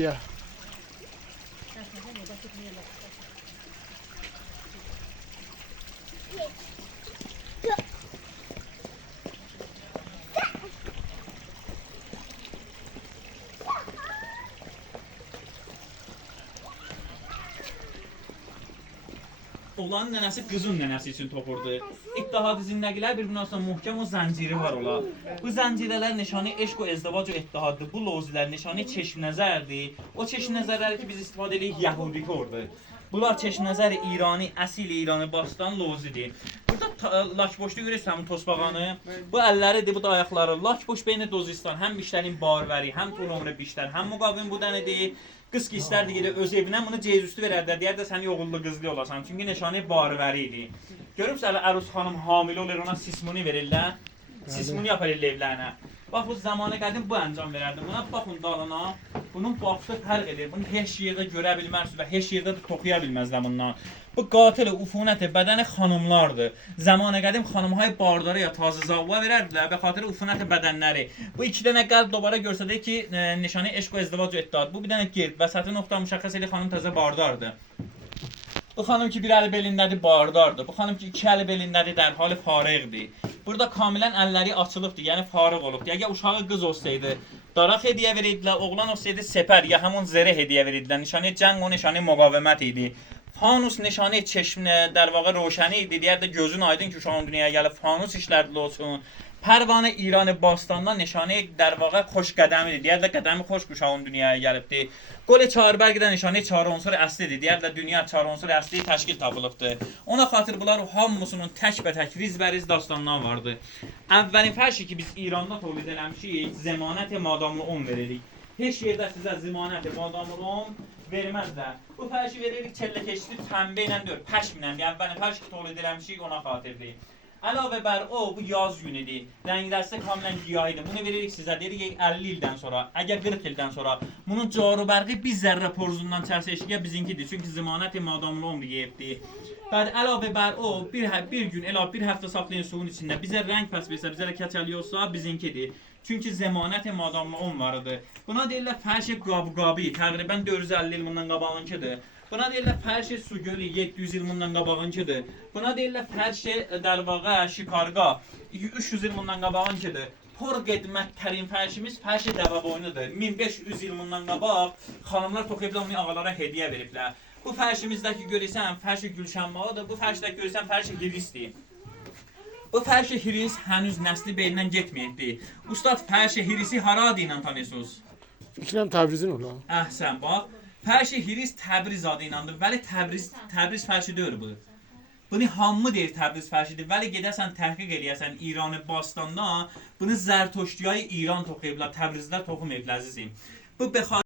بیا Oğlanın nənəsi qızın nənəsi üçün toxurdu. İttihadı zindəgilər bir-birinə aslında muhkəm o zənciri var ola. Bu zəncirələr nişanı eşq və ezdivac və ittihaddır. Bu lozilər nişanı çeşm-nəzərdir. O çeşm-nəzərləri ki biz istifadə edirik Yəhudi ordu. Bunlar çeşm-nəzəri İrani, əsil İranı bastan lozidir. Burada Lakboşda görürsən bu tosbağanı. Bu əlləridir, bu da ayaqları. Lakboş beyni Dozistan. Həm işlərin barvəri, həm tonomrə bişlər, həm müqavim bu dənədir. Qız ki istərdi gedə öz evinə bunu cezüstü verərdilər. Deyər də sən yoğullu qızlı olasan. Çünki nişanı barvəri idi. Görürsün ərus xanım hamilə olur, ona sismuni verirlər. Sismuni yaparlar evlərinə. Bax bu zamanı qədim bu əncam verərdi. Buna baxın dalına. Bunun baxışı fərq edir. Bunu heç yerdə görə bilmərsiniz və heç yerdə də toxuya bilməzlər bundan. Bu qatil ufunət bədəni xanımlardır. Zamanı qədim xanımhay bardara ya tazı zavva verərdilər və xatirə ufunət bədənləri. Bu iki dənə qəlb dobara göstərir ki, nişanı eşq və izdivac etdad. Bu bir dənə gerd və səthi nöqtə müşəxəs edir xanım təzə bardardır. Bu xanım ki bir əli belindədir bardardır. Bu xanım ki iki əli belindədir dərhali fariqdir. Burada kamilən əlləri açılıbdır, yəni fariq olubdur. Əgər uşağı qız olsaydı, daraq hediyə verirdilər, oğlan olsaydı sepər ya həmin zərə hediyə verirdilər. Nişanı cəng o nişanı müqavimət idi. Fanus nişanı çeşmə dərvaqa roşəni idi. Deyər də gözün aydın ki uşağın dünyaya gəlib fanus işlərdə olsun. Pərvanə İranı bastandan nişanı dərvaqa xoş qədəmidir. Deyər də qədəmi xoş uşağın dünyaya gəlibdir. Qole Çarbərgdə nişanı çaronsur əslidir. Deyər də dünya çaronsur əsli təşkil tapılıbdır. Ona xatir bunlar hamısının tək-bətək rizbəriz dastandan vardı. Əvvəlin fərşi ki biz İranda tövlid eləmişik, zəmanət madamlı 10 veririk. Heç yerdə sizə zəmanət madamlı 10 verməzlər. Bu fərşi veririk çəlləkeşli tənbə ilə deyir, pəşminə. Əvvəlin fərşi ki tövlid eləmişik ona xatirdir. Əlavə bər o bu yaz günüdür. Rəngdəstə kamilən giyahidir. Bunu veririk sizə, deyirik 50 ildən sonra, əgər 40 ildən sonra. Bunun carubərqi bir zərrə porzundan çərsə eşiyə bizinkidir. Çünki zəmanət madamlı 10 yeyibdir. Əlavə bər o bir gün elə bir həftə saxlayın suyun içində. Bizə rəng pəs versə, bizə keçəli yoxsa bizinkidir. Çünki zəmanət madamlı 10 varıdır. Buna deyirlər fərşi qabı, təqribən 450 il bundan qabağınkidir. Buna deyirlər fərşi su gölü 700 il bundan qabağınkidir. Buna deyirlər fərşi dərvaqa, şikarqa 300 il bundan qabağınkidir. Por qədmətlərin fərşimiz fərşi dəvə boynudur. 1500 il bundan qabaq xanımlar toxuyublar onu ağalara hediyə veriblər. Bu fərşimizdəki görürsən fərşi gülşənmağıdır. Bu fərşdəki görürsən fərşi hirisdir. Bu fərşi hiris hənuz nəsli belindən getməyibdir. Ustad fərşi hirisi haradı ilə tanıyorsunuz? Fikrəm Təbrizin ola. Əhsən bax. Fərşi hiris Təbriz adı iləndir. Vəli Təbriz fərşi deyil bu. Bunu hamı deyir Təbriz fərşidir. Vəli gedəsən təhqiq eləyəsən İranı bastanda bunu Zərtoştiyayı İran toxuyublar, Təbrizlər toxumayıblar əzizim. Bu